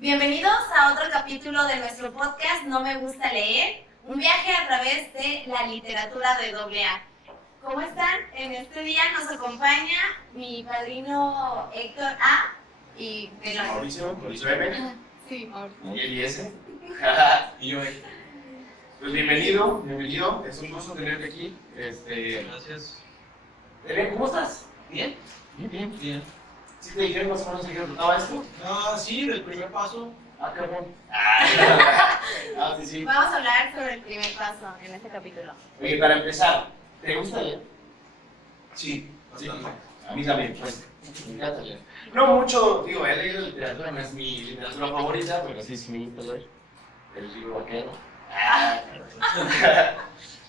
Bienvenidos a otro capítulo de nuestro podcast No Me Gusta Leer, un viaje a través de la literatura de AA. ¿Cómo están? En este día nos acompaña mi padrino Héctor A. y Mauricio M. Sí, Mauricio. Y Eliezer. Y yo. Pues bienvenido, es un gusto tenerte aquí. Gracias. ¿Cómo estás? ¿Bien? Bien. ¿Sí te dijeron más o menos de qué trataba esto? Sí, del primer paso. Cabrón. Sí. Vamos a hablar sobre el primer paso en este capítulo. Oye, para empezar, ¿te gusta leer? Sí, bastante. A mí también, pues. Me encanta leer. No mucho, digo, he leído literatura, no es mi literatura favorita, pero sí me gusta leer. El libro vaquero.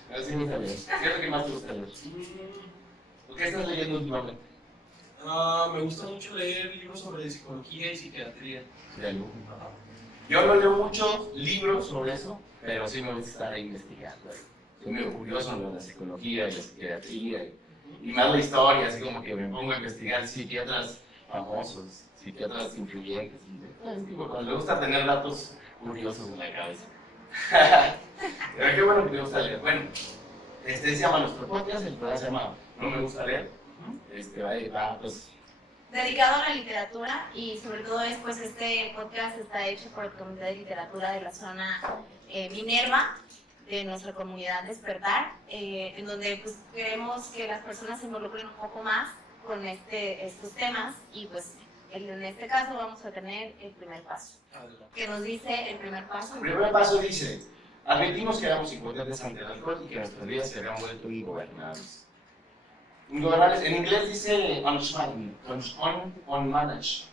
Pero sí me gusta leer. ¿Qué es lo que más te gusta leer? ¿O qué estás leyendo últimamente? Me gusta mucho leer libros sobre psicología y psiquiatría. Yo no leo muchos libros sobre eso, pero sí me gusta estar ahí investigando. Soy muy curioso en la psicología y la psiquiatría y más la historia, así como que me pongo a investigar psiquiatras famosos, psiquiatras influyentes. Me gusta tener datos curiosos en la cabeza. Pero qué bueno que te gusta leer. Bueno, se llama nuestro podcast, el programa se llama No Me Gusta Leer. Pues Dedicado a la literatura y sobre todo después este podcast está hecho por el Comité de Literatura de la zona Minerva de nuestra comunidad Despertar, en donde pues, queremos que las personas se involucren un poco más con estos temas y pues en este caso vamos a tener el primer paso. ¿Qué nos dice el primer paso? El primer paso dice: admitimos que éramos impotentes ante el alcohol y que nuestras vidas se habían vuelto ingobernables. Ingobernables, en inglés dice unmanaged.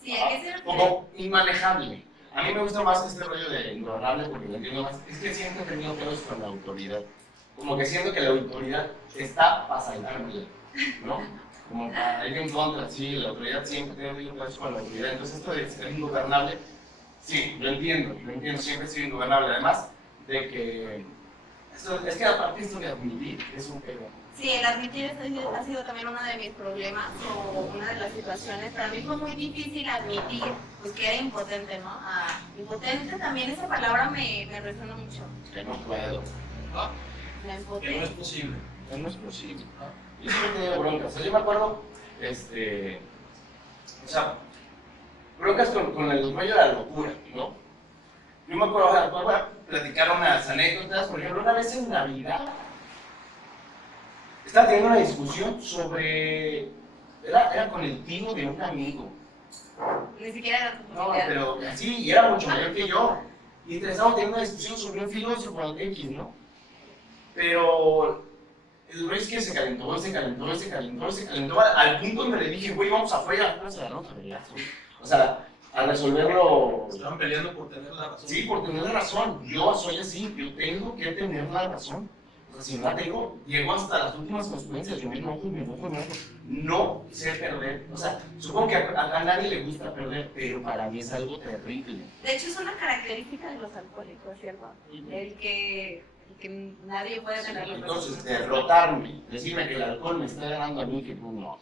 Sí, ¿a qué se refiere? Como inmanejable. A mí me gusta más este rollo de ingobernable porque lo entiendo más. Es que siempre he tenido pedos con la autoridad. Como que siento que la autoridad está para saltarme, ¿no? Como para ir en contra, sí, la autoridad siempre he tenido pedos con la autoridad. Entonces esto de ser ingobernable, sí, lo entiendo, siempre he sido ingobernable. Además de que, es que aparte esto de admitir es un pedo. Sí, el admitir ha sido también uno de mis problemas o una de las situaciones. Para mí fue muy difícil admitir pues, que era impotente, ¿no? Impotente también, esa palabra me resuena mucho. Que no puedo. La Que no impotencia. es posible. Que no es posible. Yo siempre he tenido broncas. Yo me acuerdo, o sea, broncas con el rollo de la locura, ¿no? Yo me acuerdo, voy a platicar unas anécdotas. Por ejemplo, una vez en Navidad, estaba teniendo una discusión sobre. Era con el tío de un amigo. Ni siquiera era tu No, familiar. pero sí, y era mucho mayor que yo. Y estábamos teniendo una discusión sobre un filósofo X, ¿no? Pero el güey es que se calentó, al punto donde le dije, güey, vamos afuera. O sea, a resolverlo. Estaban peleando por tener la razón. Sí, por tener la razón. Yo soy así, yo tengo que tener la razón. O sea, si no la tengo, llego hasta las últimas consecuencias. Yo me enojo. No sé perder. O sea, supongo que a nadie le gusta perder, pero para mí es algo terrible. De hecho, es una característica de los alcohólicos, ¿cierto? El que nadie puede tenerlo. Entonces, derrotarme, decirme que el alcohol me está ganando a mí, que tú no.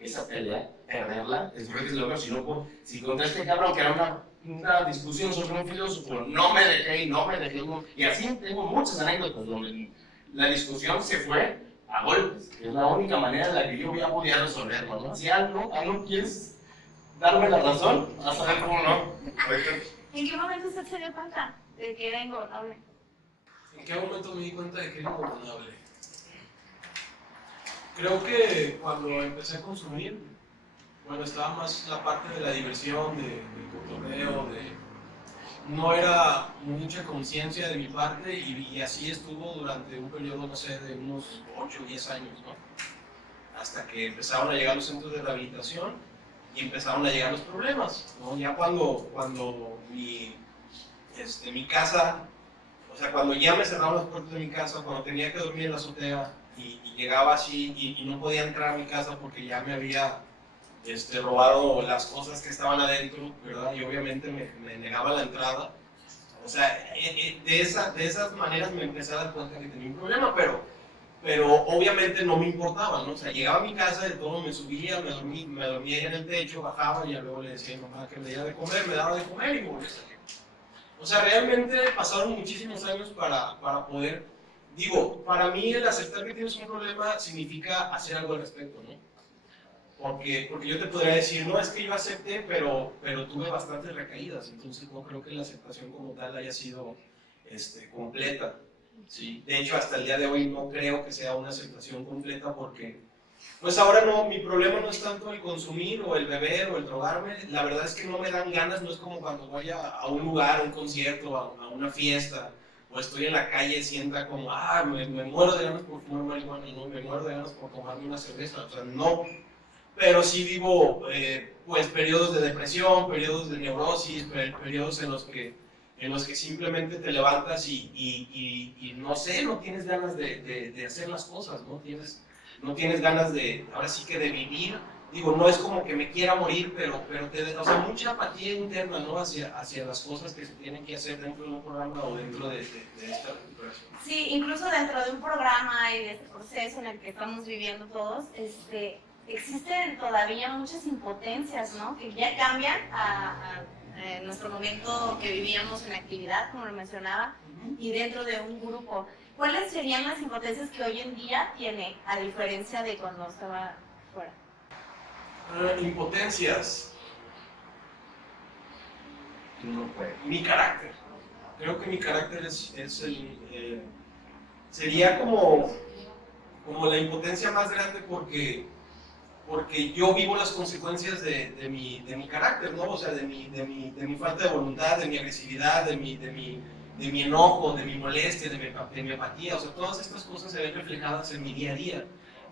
Esa pelea, perderla, después de logro, si contra este cabrón que era una discusión sobre un filósofo, no me dejé, y así tengo muchas anécdotas donde la discusión se fue a golpes, que es la única manera en la que yo voy a poder resolverlo, ¿no? Si algo quieres darme la razón, vas a ver cómo no. ¿En qué momento usted se dio cuenta de que era ingobernable? ¿En qué momento me di cuenta de que era ingobernable? Creo que cuando empecé a consumir, bueno, estaba más la parte de la diversión, del cotorreo, no era mucha conciencia de mi parte y así estuvo durante un periodo, no sé, de unos 8 o 10 años, ¿no? Hasta que empezaron a llegar los centros de rehabilitación y empezaron a llegar los problemas, ¿no? Ya cuando mi casa, o sea, cuando ya me cerraron las puertas de mi casa, cuando tenía que dormir en la azotea y llegaba así y no podía entrar a mi casa porque ya me había robado las cosas que estaban adentro, ¿verdad? Y obviamente me negaba la entrada. O sea, de esas maneras me empecé a dar cuenta que tenía un problema, pero obviamente no me importaba, ¿no? O sea, llegaba a mi casa, de todo, me subía, me dormía ahí en el techo, bajaba y ya luego le decía a mi mamá que me diera de comer, me daba de comer y me volvía a salir. O sea, realmente pasaron muchísimos años para poder, digo, para mí el aceptar que tienes un problema significa hacer algo al respecto, ¿no? Porque yo te podría decir, no, es que yo acepté, pero tuve bastantes recaídas, entonces no creo que la aceptación como tal haya sido completa. Sí, de hecho, hasta el día de hoy no creo que sea una aceptación completa porque, pues ahora no, mi problema no es tanto el consumir o el beber o el drogarme, la verdad es que no me dan ganas, no es como cuando voy a un lugar, a un concierto, a una fiesta, o estoy en la calle, sienta como, me muero de ganas por fumar marihuana, no, me muero de ganas por tomarme una cerveza, o sea, no, pero sí vivo, pues, periodos de depresión, periodos de neurosis, periodos en los que simplemente te levantas y no sé, no tienes ganas de hacer las cosas, no tienes ganas ahora sí que de vivir. Digo, no es como que me quiera morir, pero o sea, mucha apatía interna, ¿no? hacia las cosas que se tienen que hacer dentro de un programa o dentro de esta recuperación. Sí, incluso dentro de un programa y de este proceso en el que estamos viviendo todos, existen todavía muchas impotencias, ¿no? Que ya cambian a nuestro momento que vivíamos en actividad, como lo mencionaba, y dentro de un grupo. ¿Cuáles serían las impotencias que hoy en día tiene, a diferencia de cuando estaba fuera? Impotencias. No puede. Mi carácter. Creo que mi carácter sería como la impotencia más grande porque yo vivo las consecuencias de mi carácter, ¿no? O sea, de mi falta de voluntad, de mi agresividad, de mi enojo, de mi molestia, de mi apatía. O sea, todas estas cosas se ven reflejadas en mi día a día.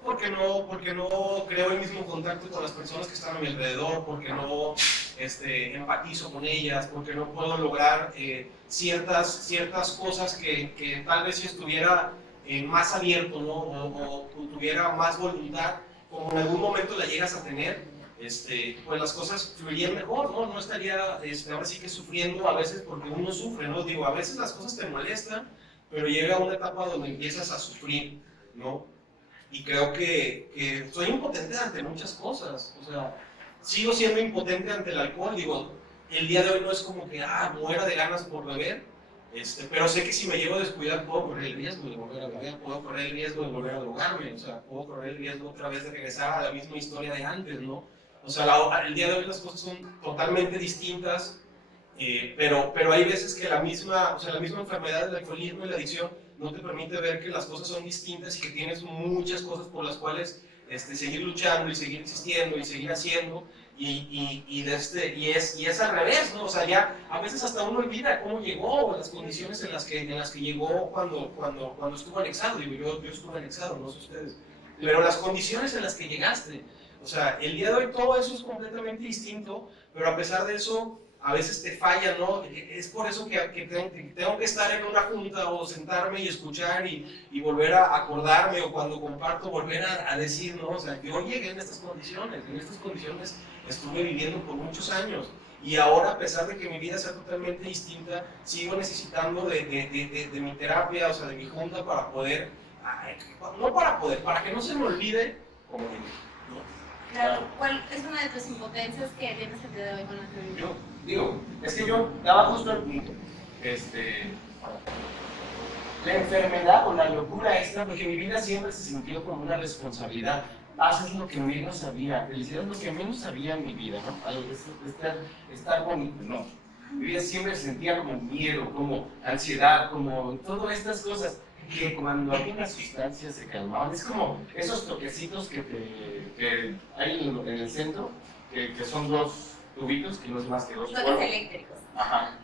Porque no creo el mismo contacto con las personas que están a mi alrededor, porque no empatizo con ellas, porque no puedo lograr ciertas cosas que tal vez si estuviera más abierto, ¿no? o tuviera más voluntad, como en algún momento la llegas a tener, pues las cosas fluirían mejor, ¿no? No estaría ahora sí que sufriendo a veces porque uno sufre, ¿no? Digo, a veces las cosas te molestan, pero llega una etapa donde empiezas a sufrir, ¿no? Y creo que soy impotente ante muchas cosas, o sea, sigo siendo impotente ante el alcohol, digo, el día de hoy no es como que, muera de ganas por beber, pero sé que si me llego a descuidar puedo correr el riesgo de volver a beber, puedo correr el riesgo de volver a drogarme, o sea, puedo correr el riesgo otra vez de regresar a la misma historia de antes, ¿no? O sea, el día de hoy las cosas son totalmente distintas, pero hay veces que la misma enfermedad del alcoholismo y la adicción no te permite ver que las cosas son distintas y que tienes muchas cosas por las cuales seguir luchando y seguir existiendo y seguir haciendo. Y es al revés, ¿no? O sea, ya a veces hasta uno olvida cómo llegó o las condiciones en las que llegó cuando estuvo anexado. Digo, yo estuve anexado, no sé ustedes. Pero las condiciones en las que llegaste, o sea, el día de hoy todo eso es completamente distinto, pero a pesar de eso, a veces te falla, ¿no? Es por eso que tengo que estar en una junta o sentarme y escuchar y volver a acordarme, o cuando comparto volver a decir, ¿no? O sea, yo llegué en estas condiciones estuve viviendo por muchos años, y ahora, a pesar de que mi vida sea totalmente distinta, sigo necesitando de mi terapia, o sea, de mi junta para poder, para que no se me olvide cómo viví, ¿no? Claro, ¿cuál es una de tus impotencias que tienes el día de hoy con la que vivimos? Yo digo, es que yo daba justo al punto. La enfermedad o la locura esta, porque mi vida siempre se sintió como una responsabilidad. Haces lo que menos sabía, felicidad es lo que menos sabía en mi vida, ¿no? Algo de estar bonito, no. Mi vida siempre se sentía como miedo, como ansiedad, como todas estas cosas que cuando hay una sustancia se calmaban. Es como esos toquecitos que hay en el centro, que son dos tubitos, que no es más que dos Toques polvos. eléctricos. Ajá.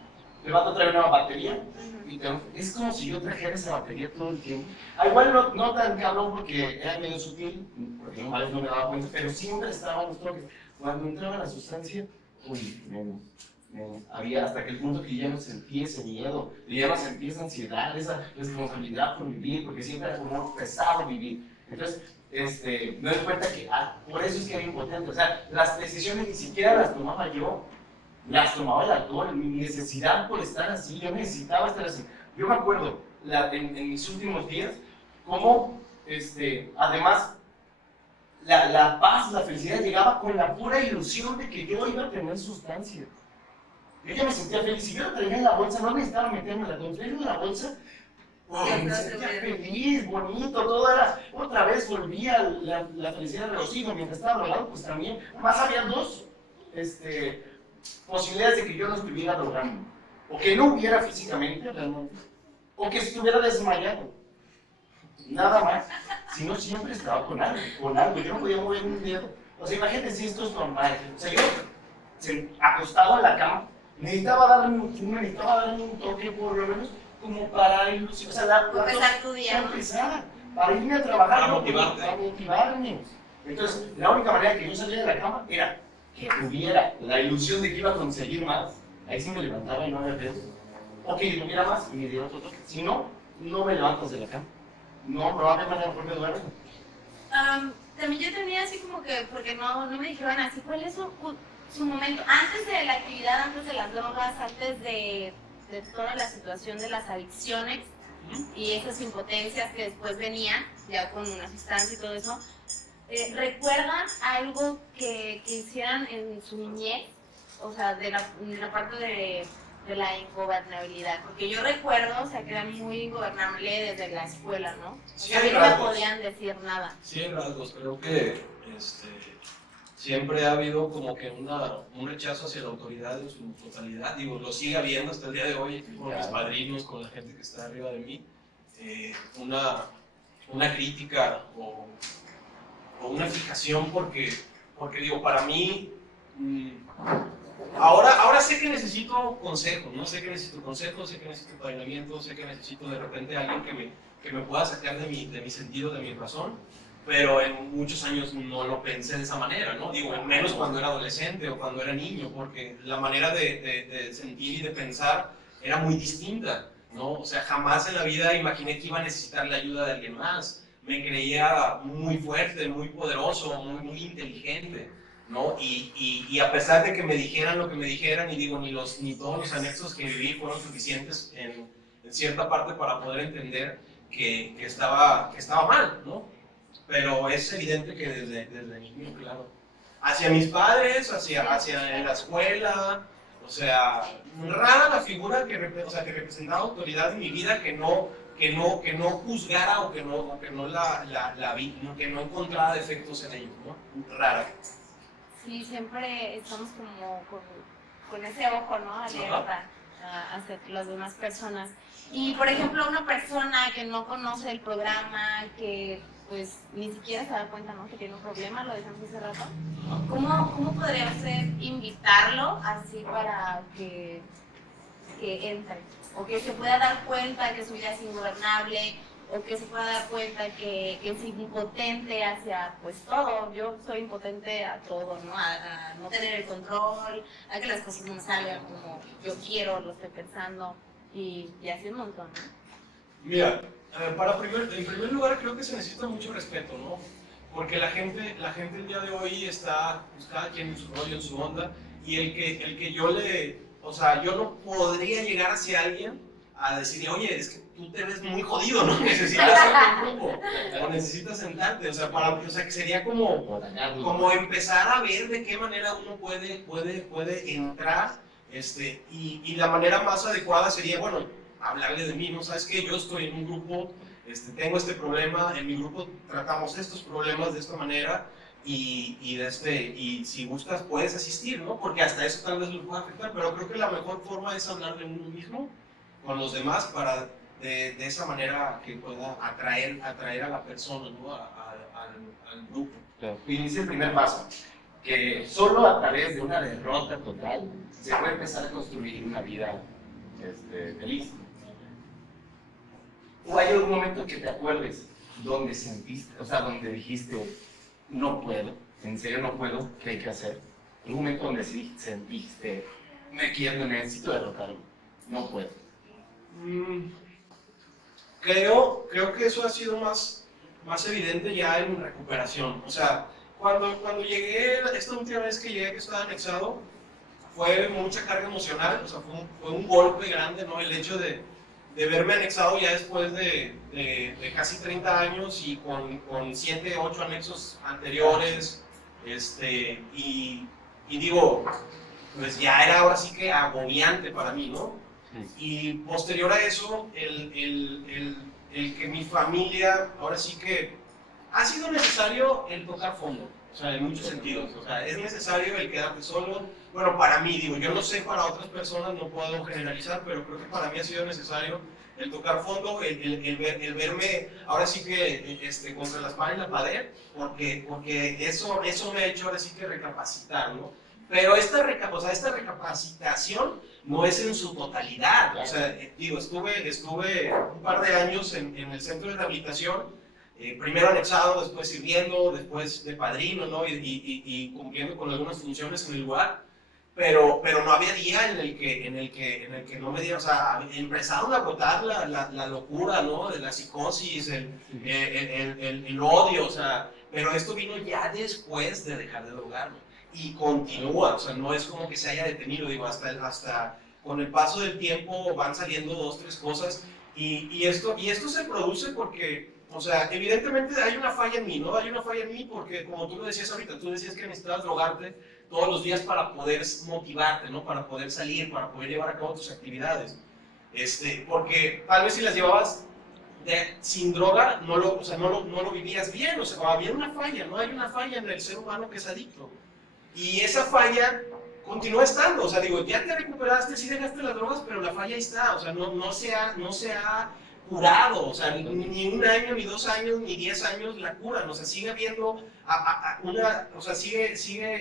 Le va a traer una batería y es como si yo trajera esa batería todo el tiempo. Igual no tan cabrón porque era medio sutil, porque no me daba cuenta, pero siempre estaban los toques. Cuando entraba la sustancia, menos. Había hasta que el punto que ya no sentía ese miedo, ya no sentía esa ansiedad, esa responsabilidad por vivir, porque siempre era como pesado vivir. Entonces, me doy cuenta que por eso es que era impotente. O sea, las decisiones ni siquiera las tomaba yo, las tomaba el alcohol, mi necesidad por estar así, yo necesitaba estar así. Yo me acuerdo en mis últimos días cómo además, la paz, la felicidad llegaba con la pura ilusión de que yo iba a tener sustancia. Yo ya me sentía feliz. Si yo la traía en la bolsa, no necesitaba meterme la traía en la bolsa. Me sentía feliz, bonito, todo era. Otra vez volvía la felicidad del regocijo. Mientras estaba drogado, pues también. Más había dos posibilidades de que yo no estuviera drogando. O que no hubiera físicamente, realmente. O que estuviera desmayado. Nada más. Si no, siempre estaba con algo. Yo no podía mover un dedo. O sea, imagínate si esto es normal. O sea, yo acostado en la cama, necesitaba darme un toque por lo menos como para ilusionar. O sea, empezar tu día. Para empezar, para irme a trabajar. Para motivarte. Para motivarme. Entonces, la única manera que yo salía de la cama era que tuviera la ilusión de que iba a conseguir más. Ahí sí me levantaba y no había pedo. O que tuviera más y me diera otro toque. Si no, no me levantas de la cama. No, probablemente mejor me duermo. También yo tenía así como que, porque no me dijeron así, ¿cuál es su momento? Antes de la actividad, antes de las drogas, antes de toda la situación de las adicciones y esas impotencias que después venían, ya con una sustancia y todo eso, ¿recuerdan algo que hicieran en su niñez? O sea, de la parte de la ingobernabilidad, porque yo recuerdo, o sea, que era muy ingobernable desde la escuela, ¿no? Sí, a mí no me podían decir nada. Sí, hay rasgos. Creo que siempre ha habido como que un rechazo hacia la autoridad en su totalidad. Digo, lo sigue habiendo hasta el día de hoy, con mis padrinos, con la gente que está arriba de mí. Una crítica o una fijación porque digo, para mí... Ahora sé que necesito consejos, ¿no? Sé que necesito consejos, sé que necesito entrenamiento, sé que necesito de repente alguien que me pueda sacar de mi sentido, de mi razón, pero en muchos años no lo pensé de esa manera, ¿no? Digo, menos cuando era adolescente o cuando era niño, porque la manera de sentir y de pensar era muy distinta, ¿no? O sea, jamás en la vida imaginé que iba a necesitar la ayuda de alguien más. Me creía muy fuerte, muy poderoso, muy inteligente, ¿no? Y a pesar de que me dijeran lo que me dijeran, y digo, ni todos los anexos que viví fueron suficientes en cierta parte para poder entender que estaba mal, ¿no? Pero es evidente que desde niño, claro, hacia mis padres, hacia en la escuela, o sea, rara la figura que representaba autoridad en mi vida que no juzgara o que no la vi, que no encontrara defectos en ellos, ¿no? Rara. Sí, siempre estamos como con ese ojo, ¿no? Alerta hacia las demás personas. Y, por ejemplo, una persona que no conoce el programa, que pues ni siquiera se da cuenta, ¿no? Que tiene un problema, lo decíamos hace rato. ¿Cómo podría usted invitarlo así para que entre? O que se pueda dar cuenta que su vida es ingobernable, o que se pueda dar cuenta que es impotente hacia pues todo. Yo soy impotente a todo, ¿no? A no tener el control, a que las cosas no salgan como yo quiero, lo estoy pensando, y así un montón, ¿no? Mira, en primer lugar creo que se necesita mucho respeto, ¿no? Porque la gente el día de hoy está, pues, cada quien en su rollo, en su onda, y el que yo no podría llegar hacia alguien a decirle, oye, es que tú te ves muy jodido, ¿no? Necesitas hacer un grupo, o necesitas sentarte, o sea, que sería como empezar a ver de qué manera uno puede entrar, y la manera más adecuada sería, bueno, hablarle de mí, ¿no? ¿Sabes qué? Yo estoy en un grupo, tengo este problema, en mi grupo tratamos estos problemas de esta manera, y si gustas puedes asistir, ¿no? Porque hasta eso tal vez lo pueda afectar, pero creo que la mejor forma es hablar de uno mismo con los demás para de esa manera que pueda atraer a la persona, ¿no? al grupo. Claro. Inicia el primer paso, que solo a través de una derrota total se puede empezar a construir una vida feliz. ¿O hay algún momento que te acuerdes donde sentiste, o sea, donde dijiste, no puedo, en serio no puedo, ¿qué hay que hacer? ¿Algún momento donde sí sentiste, necesito derrotarlo, no puedo? Creo que eso ha sido más evidente ya en recuperación. O sea, cuando llegué, esta última vez que llegué, que estaba anexado, fue mucha carga emocional, o sea, fue un golpe grande, ¿no? El hecho de de verme anexado ya después de casi 30 años y con 7, 8 anexos anteriores, y digo, pues ya era ahora sí que agobiante para mí, ¿no? Y posterior a eso, el que mi familia, ahora sí que ha sido necesario el tocar fondo, o sea, en muchos sentidos, o sea, es necesario el quedarte solo. Bueno, para mí, digo, yo no sé para otras personas, no puedo generalizar, pero creo que para mí ha sido necesario el tocar fondo, el verme ahora sí que contra la espalda y la pared, porque eso me ha hecho ahora sí que recapacitar, ¿no? Pero esta recapacitación no es en su totalidad, o sea, digo, estuve un par de años en el centro de rehabilitación, primero anexado, después sirviendo, después de padrino, ¿no? Y cumpliendo con algunas funciones en el lugar. Pero no había día en el que no me diera, o sea, empezaron a agotar la locura, ¿no? De la psicosis, el odio, o sea, pero esto vino ya después de dejar de drogarme y continúa, o sea, no es como que se haya detenido, digo, hasta con el paso del tiempo van saliendo 2, 3 cosas y esto se produce porque, o sea, evidentemente hay una falla en mí, ¿no? Hay una falla en mí porque, como tú lo decías ahorita, tú decías que necesitabas drogarte todos los días para poder motivarte, ¿no? Para poder salir, para poder llevar a cabo tus actividades. Porque tal vez si las llevabas sin droga, no lo vivías bien, o sea, había una falla, ¿no? Hay una falla en el ser humano que es adicto. Y esa falla continúa estando, o sea, digo, ya te recuperaste, sí dejaste las drogas, pero la falla ahí está, o sea, no se ha curado, o sea, ni 1 año, ni 2 años, ni 10 años la curan, o sea, sigue habiendo o sea, sigue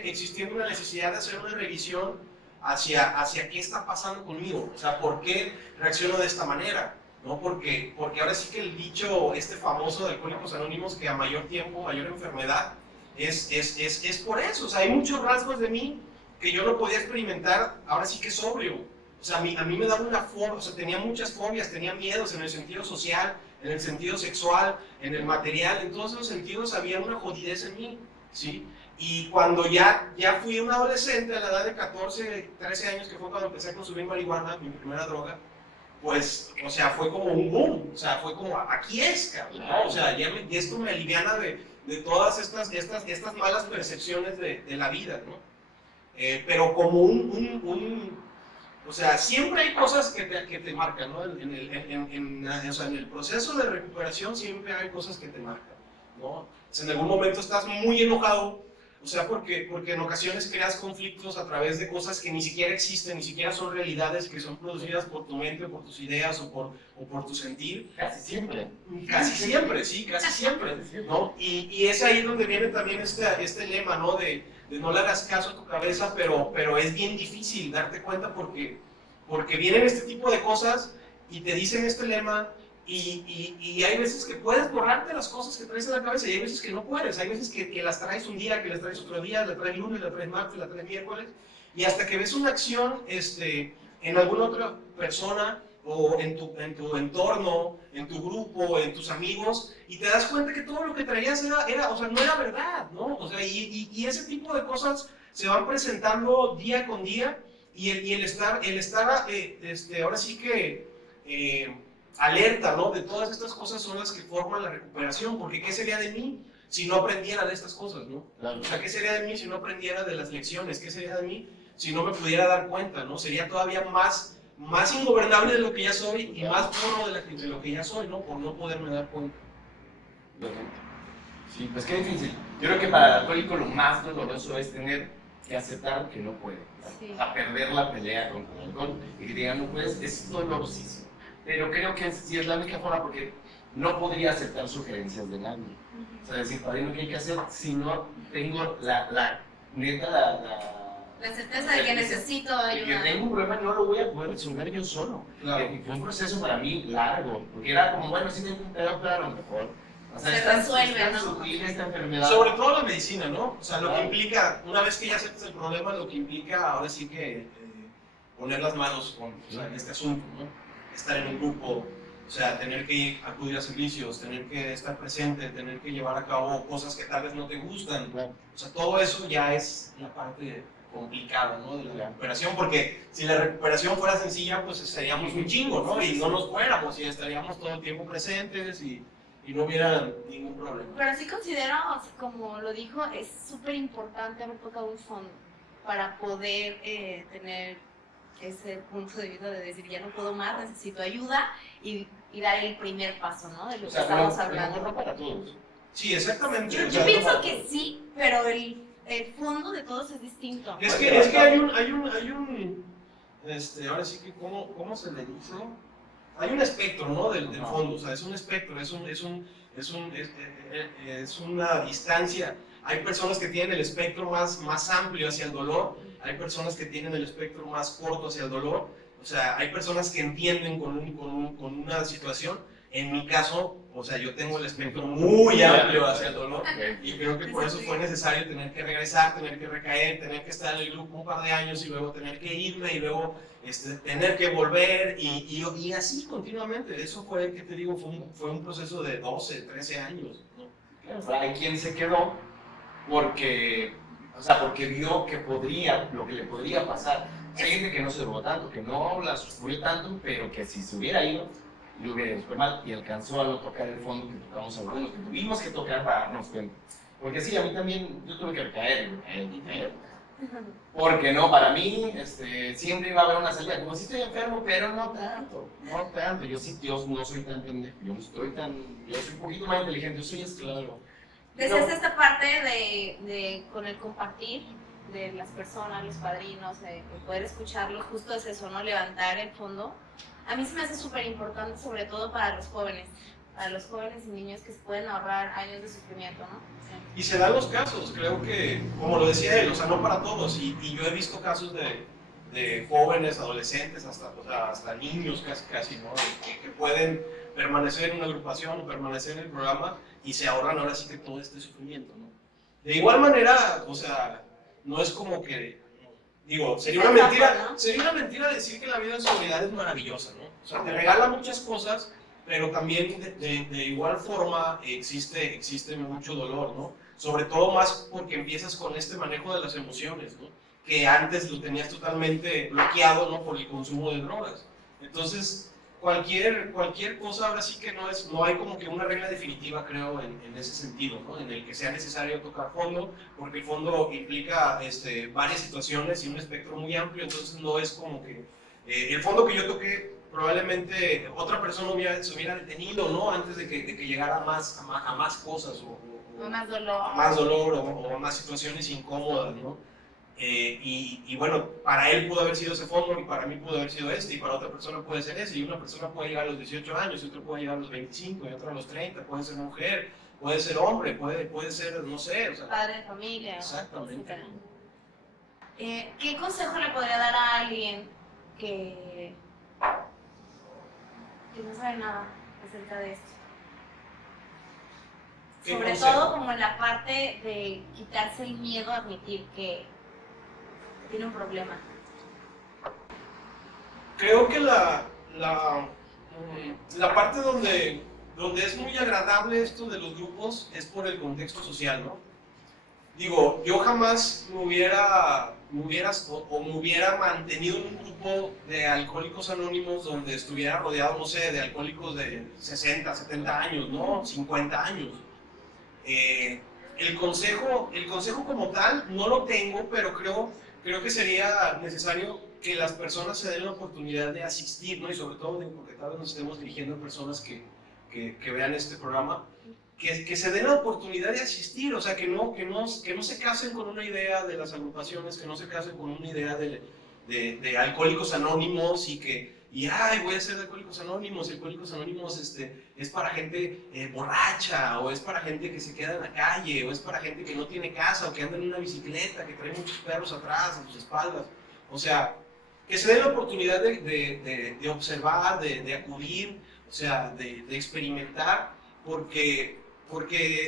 existiendo una necesidad de hacer una revisión hacia qué está pasando conmigo, o sea, por qué reacciono de esta manera, ¿no? Porque ahora sí que el dicho famoso de Alcohólicos Anónimos, que a mayor tiempo, mayor enfermedad, es por eso, o sea, hay muchos rasgos de mí que yo no podía experimentar, ahora sí que sobrio. O sea, a mí me daba una fobia, o sea, tenía muchas fobias, tenía miedos en el sentido social, en el sentido sexual, en el material, en todos esos sentidos había una jodidez en mí, ¿sí? Y cuando ya fui un adolescente a la edad de 14, 13 años, que fue cuando empecé a consumir marihuana, mi primera droga, pues, o sea, fue como un boom, o sea, fue como, aquí es, cabrón, ¿no? O sea, esto me aliviana de todas estas malas percepciones de la vida, ¿no? Pero como o sea, siempre hay cosas que te marcan, ¿no? O sea, en el proceso de recuperación siempre hay cosas que te marcan, ¿no? O sea, en algún momento estás muy enojado, o sea, porque en ocasiones creas conflictos a través de cosas que ni siquiera existen, ni siquiera son realidades, que son producidas por tu mente, por tus ideas o por tu sentir. Casi siempre. Casi siempre, sí, casi siempre, ¿no? Y es ahí donde viene también este lema, ¿no? De no le hagas caso a tu cabeza, pero es bien difícil darte cuenta porque vienen este tipo de cosas y te dicen este lema y hay veces que puedes borrarte las cosas que traes en la cabeza y hay veces que no puedes, hay veces que las traes un día, que las traes otro día, la traes lunes, la traes martes, la traes miércoles y hasta que ves una acción en alguna otra persona o en tu entorno, en tu grupo, en tus amigos, y te das cuenta que todo lo que traías o sea, no era verdad, ¿no? O sea, y ese tipo de cosas se van presentando día con día, y el estar ahora sí que alerta, ¿no? De todas estas cosas son las que forman la recuperación, porque ¿qué sería de mí si no aprendiera de estas cosas, ¿no? Claro. O sea, ¿qué sería de mí si no aprendiera de las lecciones? ¿Qué sería de mí si no me pudiera dar cuenta, ¿no? Sería todavía más ingobernable de lo que ya soy y más puro de lo que ya soy, ¿no? Por no poderme dar cuenta. Sí, pues qué difícil. Yo creo que para el alcohólico lo más doloroso es tener que aceptar que no puede. Sí. A perder la pelea contra el alcohol y que te digan no puedes, es dolorosísimo. Pero creo que sí es la única forma porque no podría aceptar sugerencias de nadie. O sea, decir, padrino, ¿qué hay que hacer si no tengo la certeza de que necesito y que ayuda. tengo un problema, no lo voy a poder resolver yo solo. Claro. Fue un proceso para mí largo, porque era como, bueno, sí tengo un pedo, pero a lo mejor. O sea, Se es tan resuelve, ¿no? sutil esta enfermedad. Sobre todo la medicina, ¿no? O sea, lo que implica, una vez que ya aceptas el problema, lo que implica ahora sí que poner las manos en este asunto, ¿no? Estar en un grupo, o sea, tener que acudir a servicios, tener que estar presente, tener que llevar a cabo cosas que tal vez no te gustan. Claro. O sea, todo eso ya es la parte complicada, ¿no? De la recuperación, porque si la recuperación fuera sencilla, pues estaríamos un chingo, ¿no? Y no nos fuéramos y estaríamos todo el tiempo presentes y no hubiera ningún problema. Pero sí considero, o sea, como lo dijo, es súper importante haber tocado un fondo para poder tener ese punto de vista de decir, ya no puedo más, necesito ayuda y dar el primer paso, ¿no? De lo que estamos hablando. No para todos. Sí, exactamente. Yo pienso que sí, pero el fondo de todos es distinto. Es que hay un ahora sí que, ¿cómo se le dice? Hay un espectro, ¿no? Del fondo, o sea, es un espectro, es una distancia. Hay personas que tienen el espectro más amplio hacia el dolor, hay personas que tienen el espectro más corto hacia el dolor, o sea, hay personas que entienden con una situación. En mi caso, o sea, yo tengo el espectro muy amplio hacia el dolor y creo que por eso fue necesario tener que regresar, tener que recaer, tener que estar en el grupo un par de años y luego tener que irme y luego tener que volver y así continuamente. Eso fue, que te digo, fue un proceso de 12, 13 años, ¿no? Claro, hay quien se quedó porque vio que lo que le podría pasar. Hay gente que no se drogó tanto, que no la sufrió tanto, pero que si se hubiera ido, le hubiera ido súper mal y alcanzó a no tocar el fondo que tocamos algunos, que tuvimos que tocar para darnos cuenta. Porque sí, a mí también, yo tuve que recaer. Porque no, para mí, siempre iba a haber una salida, como si estoy enfermo, pero no tanto. Yo no soy tan pendejo, yo soy un poquito más inteligente, yo soy esclavo. Desde esta parte con el compartir de las personas, los padrinos, de poder escucharlos, justo es eso, ¿no? Levantar el fondo. A mí se me hace súper importante, sobre todo para los jóvenes y niños que se pueden ahorrar años de sufrimiento, ¿no? Sí. Y se dan los casos, creo que, como lo decía él, o sea, no para todos, y yo he visto casos de jóvenes, adolescentes, hasta niños casi, ¿no? Que pueden permanecer en una agrupación o permanecer en el programa y se ahorran ahora sí que todo este sufrimiento, ¿no? De igual manera, o sea, no es como que, digo, sería una mentira decir que la vida en soledad es maravillosa, ¿no? O sea, te regala muchas cosas, pero también de igual forma existe mucho dolor, ¿no? Sobre todo más porque empiezas con este manejo de las emociones, ¿no? Que antes lo tenías totalmente bloqueado, ¿no? Por el consumo de drogas. Entonces, cualquier cosa ahora sí que no hay como que una regla definitiva, creo, en ese sentido, ¿no? En el que sea necesario tocar fondo, porque el fondo implica varias situaciones y un espectro muy amplio, entonces no es como que el fondo que yo toqué probablemente otra persona se hubiera detenido, ¿no? Antes de que llegara a más cosas o más dolor. A más dolor o a más situaciones incómodas, ¿no? Y bueno, para él pudo haber sido ese fondo y para mí pudo haber sido y para otra persona puede ser ese, y una persona puede llegar a los 18 años, y otra puede llegar a los 25, y otra a los 30, puede ser mujer, puede ser hombre, puede ser, no sé, o sea, padre de familia. Exactamente. ¿Qué consejo le podría dar a alguien que no sabe nada acerca de esto? Sobre todo como en la parte de quitarse el miedo a admitir que tiene un problema. Creo que la parte donde es muy agradable esto de los grupos es por el contexto social, ¿no? Digo, yo jamás me hubiera mantenido en un grupo de alcohólicos anónimos donde estuviera rodeado, no sé, de alcohólicos de 60, 70 años, ¿no? 50 años. El consejo como tal no lo tengo, pero creo que sería necesario que las personas se den la oportunidad de asistir, ¿no? Y sobre todo, porque tal vez nos estemos dirigiendo a personas que vean este programa, que se den la oportunidad de asistir, o sea, que no se casen con una idea de las agrupaciones, que no se casen con una idea de Alcohólicos Anónimos ay, voy a ser de Alcohólicos Anónimos, Alcohólicos Anónimos es para gente borracha, o es para gente que se queda en la calle, o es para gente que no tiene casa, o que anda en una bicicleta, que trae muchos perros atrás, en sus espaldas. O sea, que se den la oportunidad de observar, de acudir, o sea, de experimentar, porque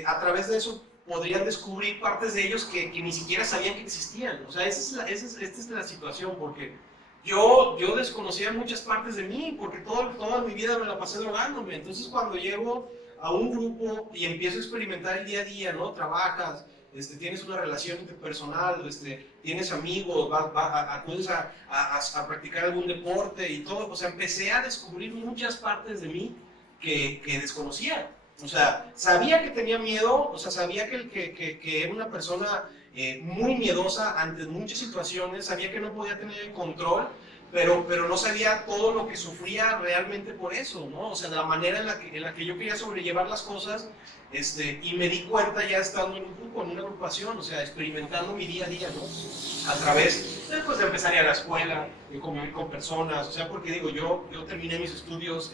a través de eso podrían descubrir partes de ellos que ni siquiera sabían que existían. O sea, esta es la situación, porque yo desconocía muchas partes de mí, porque toda mi vida me la pasé drogándome. Entonces, cuando llego a un grupo y empiezo a experimentar el día a día, ¿no? Trabajas, tienes una relación interpersonal, tienes amigos, acudes a practicar algún deporte y todo. O sea, empecé a descubrir muchas partes de mí que desconocía. O sea, sabía que tenía miedo, o sea, sabía que era una persona muy miedosa ante muchas situaciones, sabía que no podía tener el control, pero no sabía todo lo que sufría realmente por eso, ¿no? O sea, de la manera en la que yo quería sobrellevar las cosas, y me di cuenta ya estando en un grupo, en una agrupación, o sea, experimentando mi día a día, ¿no? A través, pues, de empezar a ir a la escuela, de convivir con personas, o sea, porque digo, yo terminé mis estudios,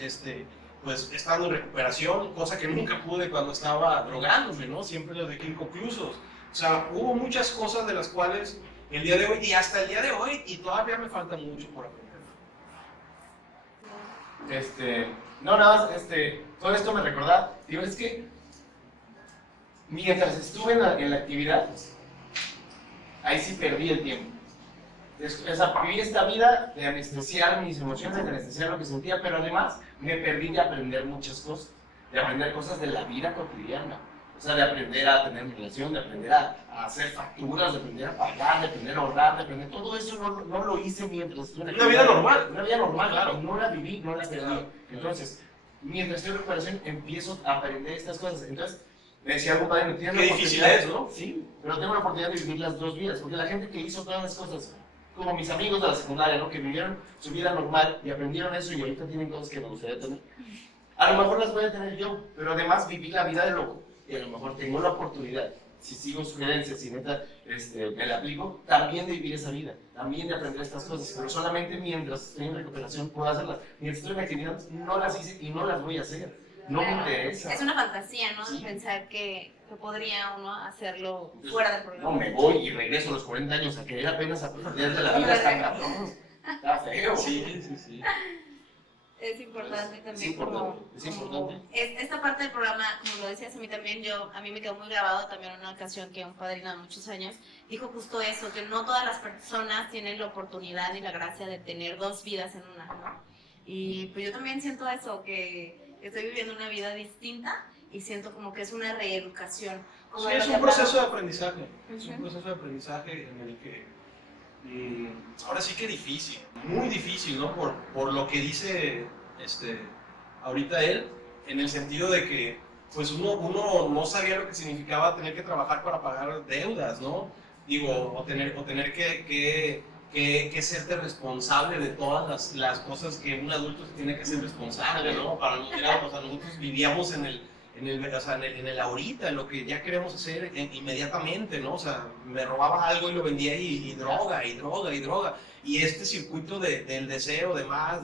pues, estando en recuperación, cosa que nunca pude cuando estaba drogándome, ¿no? Siempre lo dejé inconclusos. O sea, hubo muchas cosas de las cuales el día de hoy, y hasta el día de hoy, y todavía me falta mucho por aprender. No, nada más, todo esto me recordaba, digo, es que mientras estuve en la actividad, ahí sí perdí el tiempo. O sea, viví esta vida de anestesiar mis emociones, de anestesiar lo que sentía, pero además me perdí de aprender muchas cosas, de aprender cosas de la vida cotidiana. O sea, de aprender a tener relación, de aprender a hacer facturas, de aprender a pagar, de aprender a ahorrar, de aprender... Todo eso no lo hice mientras estuve en la vida normal. Una vida normal, claro. No la viví, no la perdí. Entonces, mientras estoy en recuperación, empiezo a aprender estas cosas. Entonces, me decía algo padre, me tiene qué difícil es, ¿no? Sí, pero tengo la oportunidad de vivir las dos vidas, porque la gente que hizo todas las cosas, como mis amigos de la secundaria, ¿no? Que vivieron su vida normal y aprendieron eso y ahorita tienen cosas que me gustaría tener. A lo mejor las voy a tener yo, pero además viví la vida de loco. Y a lo mejor tengo la oportunidad, si sigo sugerencias, si neta me la aplico, también de vivir esa vida, también de aprender estas cosas, pero solamente mientras estoy en recuperación puedo hacerlas. Mientras estoy en actividad no las hice y no las voy a hacer, no me interesa. Es una fantasía, ¿no? Sí. Pensar que podría uno hacerlo fuera del programa. No, me voy y regreso a los 40 años a querer apenas aprender de la vida, está cabrón, está feo. Sí. Es importante también. Es importante. Esta parte del programa, como lo decías a mí también, a mí me quedó muy grabado también en una ocasión que un padrino de muchos años dijo justo eso, que no todas las personas tienen la oportunidad y la gracia de tener dos vidas en una, ¿no? Y pues yo también siento eso, que estoy viviendo una vida distinta y siento como que es una reeducación. Sí, es un proceso de aprendizaje, es un proceso de aprendizaje en el que ahora sí que difícil, muy difícil, ¿no? Por lo que dice ahorita él, en el sentido de que pues uno no sabía lo que significaba tener que trabajar para pagar deudas, ¿no? Digo, o tener que serte responsable de todas las cosas que un adulto se tiene que ser responsable, ¿no? Para nosotros vivíamos en el ahorita, en lo que ya queremos hacer inmediatamente, ¿no? O sea, me robaba algo y lo vendía y droga. Y este circuito del deseo de más,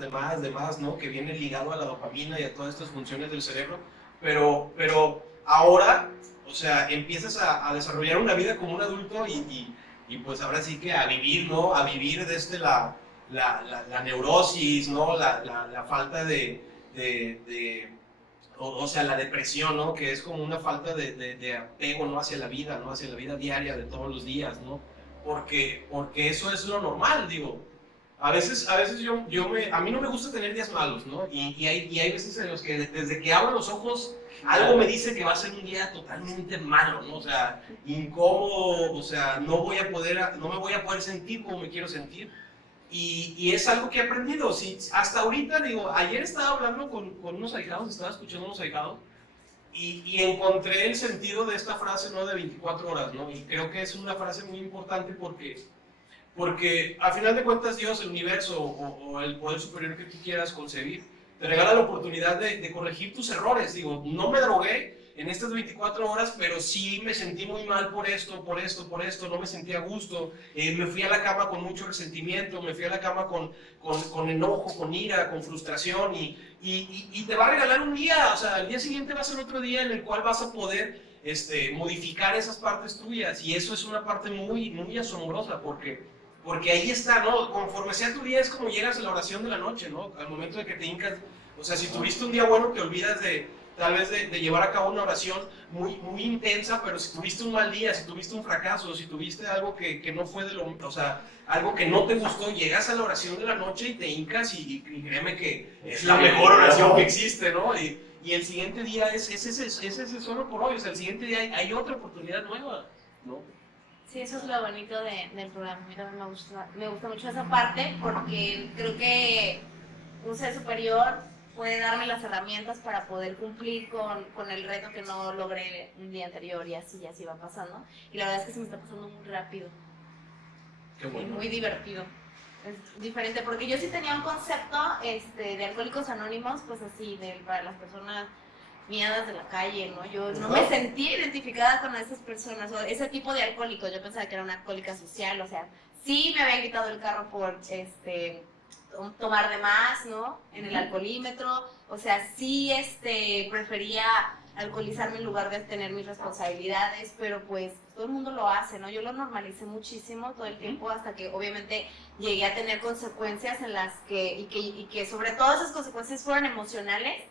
¿no? Que viene ligado a la dopamina y a todas estas funciones del cerebro. Pero ahora, o sea, empiezas a desarrollar una vida como un adulto y pues ahora sí que a vivir, ¿no? A vivir desde la neurosis, ¿no? La falta o sea, la depresión, ¿no? Que es como una falta de apego, ¿no? Hacia la vida, ¿no? Hacia la vida diaria de todos los días, ¿no? Porque eso es lo normal, digo. A veces a mí no me gusta tener días malos, ¿no? Y hay veces en los que desde que abro los ojos, algo me dice que va a ser un día totalmente malo, ¿no? O sea, incómodo, o sea, no me voy a poder sentir como me quiero sentir. Y es algo que he aprendido. Sí, hasta ahorita, digo, ayer estaba hablando con unos ahijados, estaba escuchando unos ahijados y encontré el sentido de esta frase, ¿no? De 24 horas, ¿no? Y creo que es una frase muy importante porque al final de cuentas Dios, el universo o el poder superior que tú quieras concebir, te regala la oportunidad de corregir tus errores. Digo, no me drogué en estas 24 horas, pero sí me sentí muy mal por esto, no me sentí a gusto, me fui a la cama con mucho resentimiento, me fui a la cama con enojo, con ira, con frustración y te va a regalar un día, o sea, el día siguiente va a ser otro día en el cual vas a poder modificar esas partes tuyas y eso es una parte muy, muy asombrosa porque ahí está, ¿no? Conforme sea tu día es como llegas a la oración de la noche, ¿no? Al momento de que te hincas, o sea, si tuviste un día bueno te olvidas tal vez de llevar a cabo una oración muy, muy intensa, pero si tuviste un mal día, si tuviste un fracaso, si tuviste algo que no fue o sea, algo que no te gustó, llegas a la oración de la noche y te hincas y créeme que es la mejor oración que existe, ¿no? Y el siguiente día ese es solo por hoy, o sea, el siguiente día hay otra oportunidad nueva. ¿no? Sí, eso es lo bonito del programa. A mí también me gusta mucho esa parte porque creo que un ser superior puede darme las herramientas para poder cumplir con el reto que no logré un día anterior y así va pasando. Y la verdad es que se me está pasando muy rápido. Qué bueno. Y muy divertido. Es diferente, porque yo sí tenía un concepto de Alcohólicos Anónimos, pues así, para las personas miadas de la calle, ¿no? Yo no me sentía identificada con esas personas, o ese tipo de alcohólicos. Yo pensaba que era una alcohólica social, o sea, sí me habían quitado el carro por tomar de más, ¿no? En el alcoholímetro, o sea, sí prefería alcoholizarme en lugar de tener mis responsabilidades, pero pues todo el mundo lo hace, ¿no? Yo lo normalicé muchísimo todo el tiempo hasta que obviamente llegué a tener consecuencias en las y que sobre todo esas consecuencias fueron emocionales.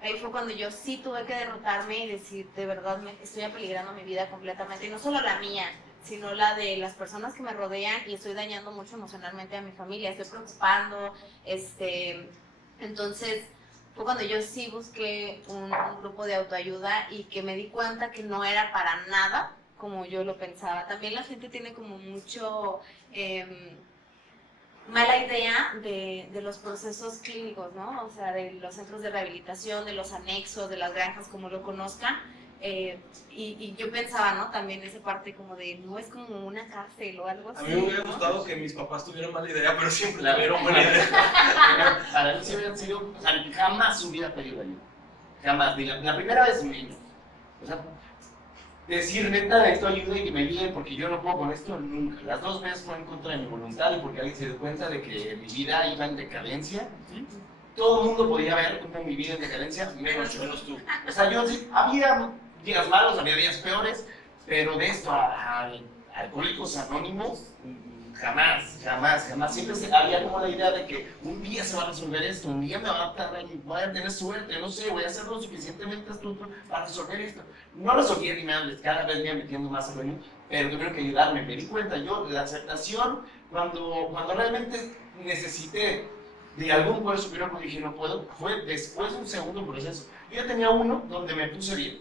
Ahí fue cuando yo sí tuve que derrotarme y decir, de verdad, estoy apeligrando mi vida completamente, y no solo la mía, sino la de las personas que me rodean, y estoy dañando mucho emocionalmente a mi familia, estoy preocupando, entonces fue cuando yo sí busqué un grupo de autoayuda y que me di cuenta que no era para nada como yo lo pensaba. También la gente tiene como mucho mala idea de los procesos clínicos, ¿no? O sea, de los centros de rehabilitación, de los anexos, de las granjas, como lo conozcan. Y yo pensaba, ¿no? También esa parte como de, no es como una cárcel o algo así. A mí me hubiera gustado que mis papás tuvieran mala idea, pero siempre tuvieron buena buena idea. Para mí sí hubieran sido, o sea, jamás hubiera pedido ayuda. Jamás. Ni la primera vez menos. O sea, decir neta necesito ayuda y que me ayuden porque yo no puedo con esto, nunca. Las dos veces fue en contra de mi voluntad y porque alguien se dio cuenta de que mi vida iba en decadencia. Todo el mundo podía ver cómo mi vida en decadencia, menos tú. O sea, yo sí, había días malos, había días peores, pero de esto a Alcohólicos Anónimos, jamás. Siempre había como la idea de que un día se va a resolver esto, un día me va a adaptar, voy a tener suerte, no sé, voy a ser lo suficientemente astuto para resolver esto. No resolvía ni madres, cada vez me iba metiendo más al baño, pero tuvieron que ayudarme. Me di cuenta yo, la aceptación, cuando realmente necesité de algún poder superior, porque dije no puedo, fue después de un segundo proceso. Yo ya tenía uno donde me puse bien,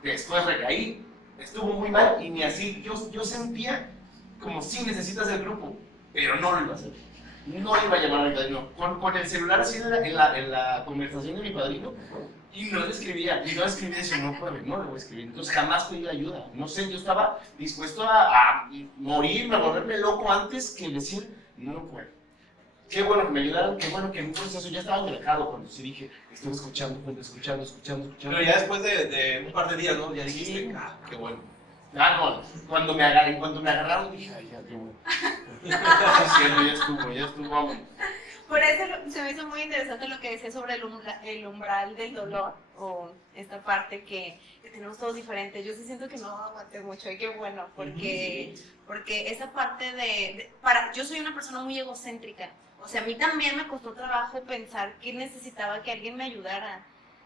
después recaí, estuvo muy mal y ni así, yo sentía como si necesitas el grupo, pero no lo iba a hacer. No iba a llamar a mi padrino. Con el celular así en la conversación de mi padrino, y no le escribía, decía, no puedo, no le voy a escribir. Entonces jamás pedí ayuda. No sé, yo estaba dispuesto a morirme, a volverme loco antes que decir, no puedo. Qué bueno que me ayudaron, qué bueno que en un proceso ya estaba relajado cuando sí dije, estoy escuchando. Pero ya después de un par de días, ¿no? Ya dijiste, Sí. Qué bueno. Ah, no, cuando me agarraron dije, ay, ya, qué bueno. Sí, ya estuvo, vamos. Por eso se me hizo muy interesante lo que decía sobre el umbral del dolor, o esta parte que tenemos todos diferentes. Yo sí siento que no aguanté mucho, y qué bueno, porque esa parte yo soy una persona muy egocéntrica. O sea, a mí también me costó trabajo pensar que necesitaba que alguien me ayudara.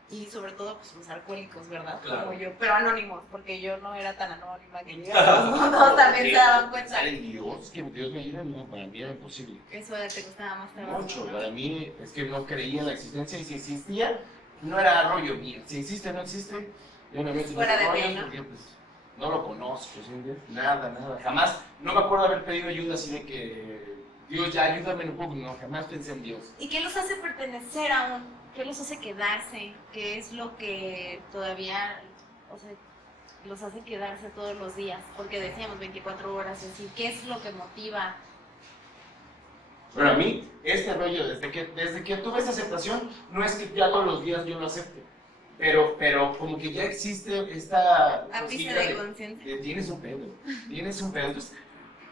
Y sobre todo, pues, los alcohólicos, ¿verdad? Claro. Como yo, pero anónimos, porque yo no era tan anónima que todos también se daban cuenta. Pensar en Dios, que Dios me ayude, no, para mí era imposible. Eso te costaba más trabajo. Mucho, ¿no? para mí es que no creía en la existencia, y si existía, no era rollo mío. Si existe o no existe, yo no me meto en Fuera de esos mí, rollos ¿no? porque pues, no lo conozco, ¿sí? Nada. Jamás, no me acuerdo haber pedido ayuda así de que Dios ya ayúdame un poco, no, jamás pensé en Dios. ¿Y qué los hace pertenecer aún? ¿Qué los hace quedarse? ¿Qué es lo que todavía, o sea, los hace quedarse todos los días? Porque decíamos 24 horas, es decir, ¿qué es lo que motiva? Bueno, a mí, este rollo, desde que tuve esa aceptación, no es que ya todos los días yo lo acepte, pero como que ya existe esta Ápice cosita de conciencia. tienes un pedo.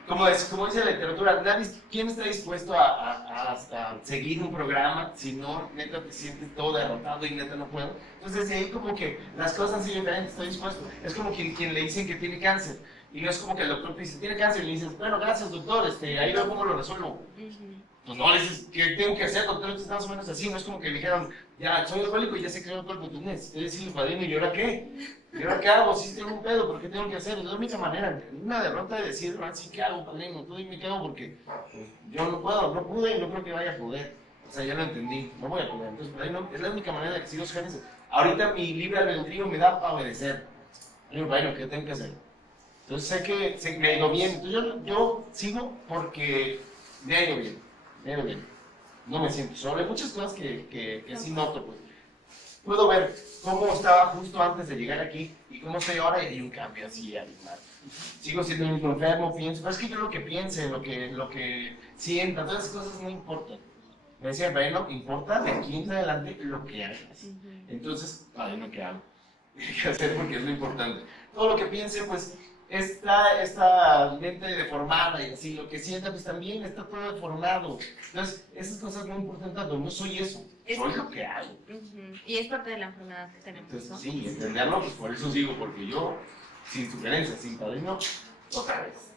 Entonces, como dice la literatura, ¿quién está dispuesto a seguir un programa si no, neta, te sientes todo derrotado y neta no puedo? Entonces, ahí como que las cosas han sido diferentes, estoy dispuesto. Es como quien le dicen que tiene cáncer, y no es como que el doctor te dice, tiene cáncer, y le dices, bueno, gracias doctor, ahí veo cómo lo resuelvo. Pues no, le dices, ¿qué tengo que hacer, doctor? Entonces, más o menos así, no es como que le dijeron, ya, soy alcohólico y ya sé que soy alcohólico, tú necesitas decirle, padrino, ¿y ahora qué? ¿Y ahora qué hago? Si tengo un pedo, ¿pero qué tengo que hacer? Es la única manera, una derrota de decir, sí, ¿qué hago, padrino? Tú dime qué hago, porque yo no pude y no creo que vaya a poder. O sea, ya lo entendí, no voy a poder. Entonces, padrino, es la única manera de que sigo los genes. Ahorita mi libre albedrío me da para obedecer. Padrino, ¿qué tengo que hacer? Entonces sé que me ha ido bien. Entonces yo sigo porque me ha ido bien, me ha ido bien. No me siento solo. Hay muchas cosas que sí noto, pues. Puedo ver cómo estaba justo antes de llegar aquí y cómo estoy ahora y hay un cambio así abismal. Sigo siendo el mismo enfermo, pienso, pero es que yo lo que piense, lo que sienta, todas esas cosas no importan. Me decía, no importa de aquí en adelante lo que hagas. Entonces, padre, ¿qué hago? ¿Qué hacer? Porque es lo importante. Todo lo que piense, pues, esta mente deformada y así, lo que sienta, pues también está todo deformado. Entonces, esas cosas no importan tanto, no soy eso, soy lo que hago. Y es parte de la enfermedad que tenemos, Entonces, ¿no? sí, entenderlo, pues por eso digo, porque yo, sin sugerencia, sin padrino, otra vez.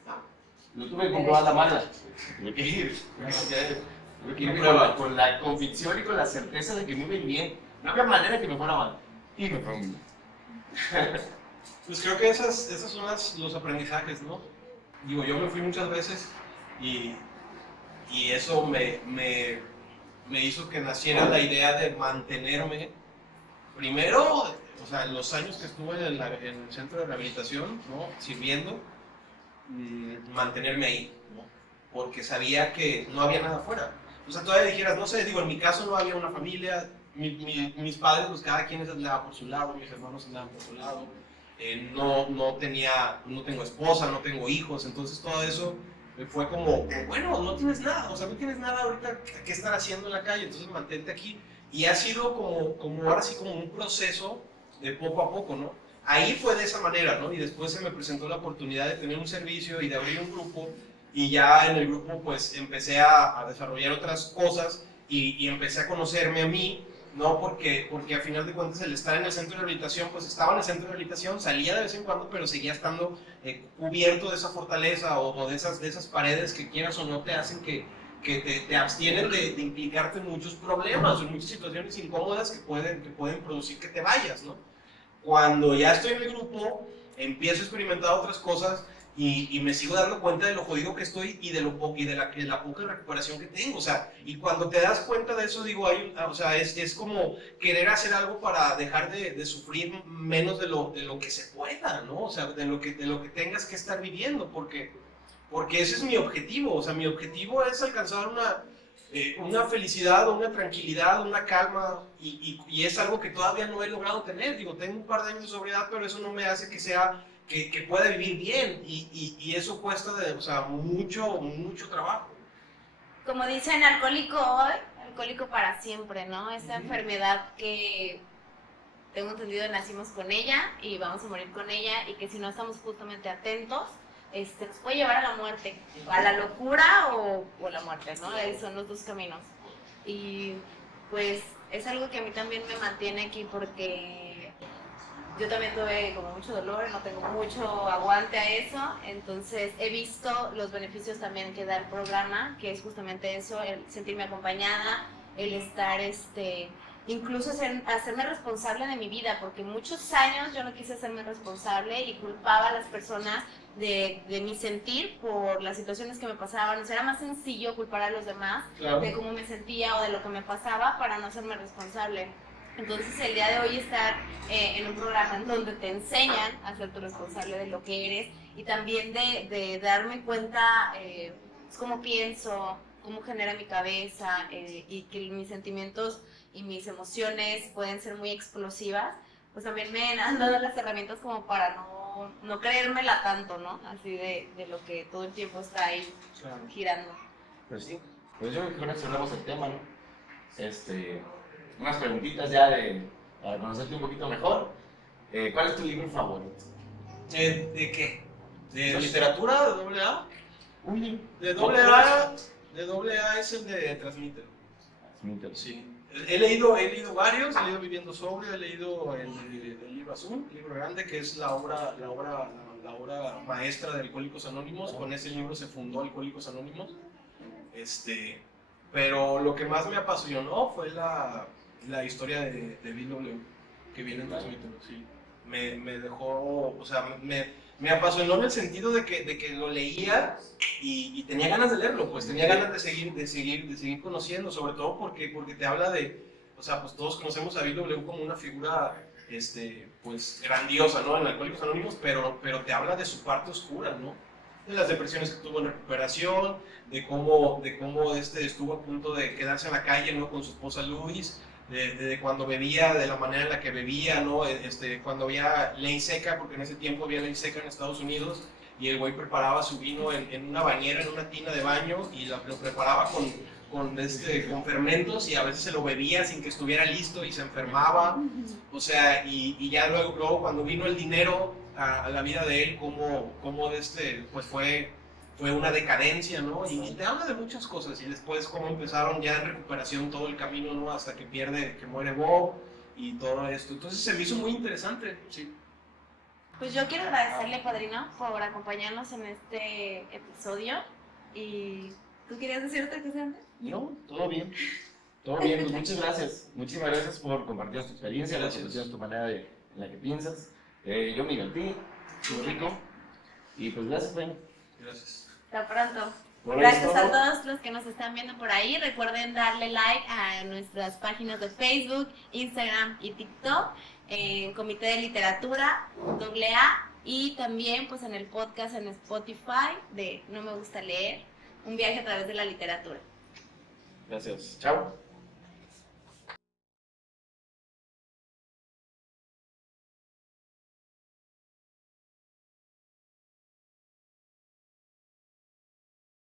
Lo tuve que comprobar la mala. Tuve que ir. Tuve que ir con la convicción y con la certeza de que me iba a ir bien. No había manera que me fuera mal. Y me fue muy bien. Pues creo que esas son los aprendizajes, ¿no? Digo, yo me fui muchas veces y eso me hizo que naciera la idea de mantenerme, primero, o sea, en los años que estuve en el centro de rehabilitación, ¿no? Sirviendo, mantenerme ahí, ¿no? Porque sabía que no había nada afuera. O sea, todavía dijeras, no sé, digo, en mi caso no había una familia, mis padres, pues cada quien andaba por su lado, mis hermanos andaban por su lado, no tengo esposa, no tengo hijos, entonces todo eso fue como, bueno, no tienes nada, o sea, no tienes nada ahorita que estar haciendo en la calle, entonces mantente aquí. Y ha sido como ahora sí, como un proceso de poco a poco, ¿no? Ahí fue de esa manera, ¿no? Y después se me presentó la oportunidad de tener un servicio y de abrir un grupo, y ya en el grupo pues empecé a desarrollar otras cosas y empecé a conocerme a mí, ¿no? Porque a final de cuentas el estar en el centro de rehabilitación, pues estaba en el centro de rehabilitación, salía de vez en cuando, pero seguía estando cubierto de esa fortaleza o de esas paredes que quieras o no te hacen que te abstienen de implicarte en muchos problemas o en muchas situaciones incómodas que pueden producir que te vayas, ¿no? Cuando ya estoy en el grupo, empiezo a experimentar otras cosas y me sigo dando cuenta de lo jodido que estoy y de la poca recuperación que tengo, o sea, y cuando te das cuenta de eso, digo, o sea, es como querer hacer algo para dejar de sufrir menos de lo que se pueda, ¿no? O sea, de lo que tengas que estar viviendo, porque ese es mi objetivo, o sea, mi objetivo es alcanzar una felicidad, una tranquilidad, una calma, y es algo que todavía no he logrado tener. Digo, tengo un par de años de sobriedad, pero eso no me hace que pueda vivir bien, y eso cuesta o sea, mucho trabajo. Como dicen, alcohólico hoy, alcohólico para siempre, ¿no? Esta enfermedad que tengo entendido nacimos con ella y vamos a morir con ella, y que si no estamos justamente atentos, nos puede llevar a la muerte, a la locura o la muerte, ¿no? Son los dos caminos. Y pues es algo que a mí también me mantiene aquí, porque yo también tuve como mucho dolor, no tengo mucho aguante a eso, entonces he visto los beneficios también que da el programa, que es justamente eso, el sentirme acompañada, el estar, incluso hacerme responsable de mi vida, porque muchos años yo no quise hacerme responsable y culpaba a las personas de mi sentir por las situaciones que me pasaban. O sea, era más sencillo culpar a los demás, claro, de cómo me sentía o de lo que me pasaba, para no hacerme responsable. Entonces el día de hoy estar en un programa en donde te enseñan a ser tu responsable de lo que eres, y también de darme cuenta cómo pienso, cómo genera mi cabeza, y que mis sentimientos y mis emociones pueden ser muy explosivas, pues también me han dado las herramientas como para no creérmela tanto, ¿no? Así de lo que todo el tiempo está ahí, claro, girando. Pues sí, pues yo creo que con eso cerramos el tema, ¿no? Unas preguntitas ya para conocerte un poquito mejor. ¿Cuál es tu libro favorito? ¿De qué? ¿De literatura? ¿De AA? Un libro. De AA es el de Transmitter. Transmitter. Sí. He leído varios, he leído Viviendo Sobrio, he leído el libro azul, el libro grande, que es la obra maestra de Alcohólicos Anónimos. Con ese libro se fundó Alcohólicos Anónimos. Pero lo que más me apasionó fue la historia de Bill W, que viene en Transmitter. Sí. Me dejó, o sea, me apasionó en el sentido de que lo leía y tenía ganas de leerlo, pues tenía ganas de seguir conociendo, sobre todo porque te habla de, o sea, pues todos conocemos a Bill W como una figura pues grandiosa, ¿no? En Alcohólicos Anónimos, pero te habla de su parte oscura, ¿no? De las depresiones que tuvo en recuperación, de cómo estuvo a punto de quedarse en la calle, ¿no? Con su esposa Luis, de cuando bebía, de la manera en la que bebía, ¿no? Cuando había ley seca, porque en ese tiempo había ley seca en Estados Unidos, y el güey preparaba su vino en una bañera, en una tina de baño, y lo preparaba con fermentos, y a veces se lo bebía sin que estuviera listo y se enfermaba. O sea, y ya luego cuando vino el dinero a la vida de él, como pues fue una decadencia, ¿no? Y te habla de muchas cosas, y después cómo empezaron ya en recuperación todo el camino, ¿no? Hasta que muere Bob y todo esto. Entonces se me hizo muy interesante, sí. Pues yo quiero agradecerle, padrino, por acompañarnos en este episodio. ¿Y tú querías decir otra cosa antes? No, todo bien. Todo bien, pues muchas gracias. Muchísimas gracias por compartir tu experiencia, por compartir tu manera en la que piensas. Yo me divertí, estuvo rico. Y pues gracias, Ben. Gracias. Hasta pronto. Bueno, Gracias a todos los que nos están viendo por ahí. Recuerden darle like a nuestras páginas de Facebook, Instagram y TikTok. En Comité de Literatura AA, y también pues en el podcast en Spotify de No Me Gusta Leer, un viaje a través de la literatura. Gracias. Chao.